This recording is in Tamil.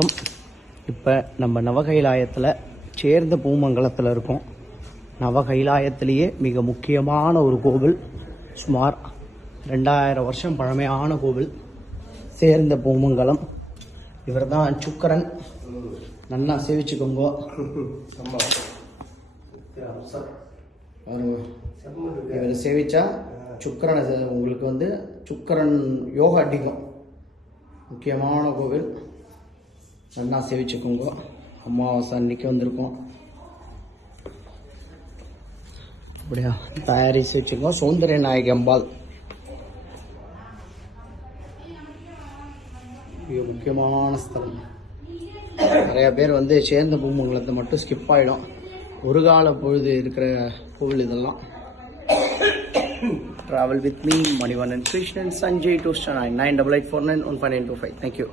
வணக்கம். இப்போ நம்ம நவகைலாயத்தில் சேர்ந்த பூமங்கலத்தில் இருக்கோம். நவகைலாயத்திலேயே மிக முக்கியமான ஒரு கோவில், சுமார் 2000 வருஷம் பழமையான கோவில், சேர்ந்த பூமங்கலம். இவர் தான் சுக்கரன். நல்லா சேவிச்சுக்கோங்க. இவர் சேவிச்சா சுக்கரனை உங்களுக்கு சுக்கரன் யோகா அடிக்கும். முக்கியமான கோவில், நல்லா சேவிச்சுக்கோங்க. அமாவாசை அன்னைக்கு வந்திருக்கோம். அப்படியா தயாரி சேவிச்சுக்கோங்க. சௌந்தரிய நாயகி அம்பாள் மிக முக்கியமான ஸ்தலம். நிறைய பேர் சேர்ந்த பூமங்கலத்தை மட்டும் ஸ்கிப் ஆகிடும். ஒரு கால பொழுது இருக்கிற கோவில் இதெல்லாம். Travel with me, Manivan and Krishnan, Sanjay 289 9849 1525. Thank you.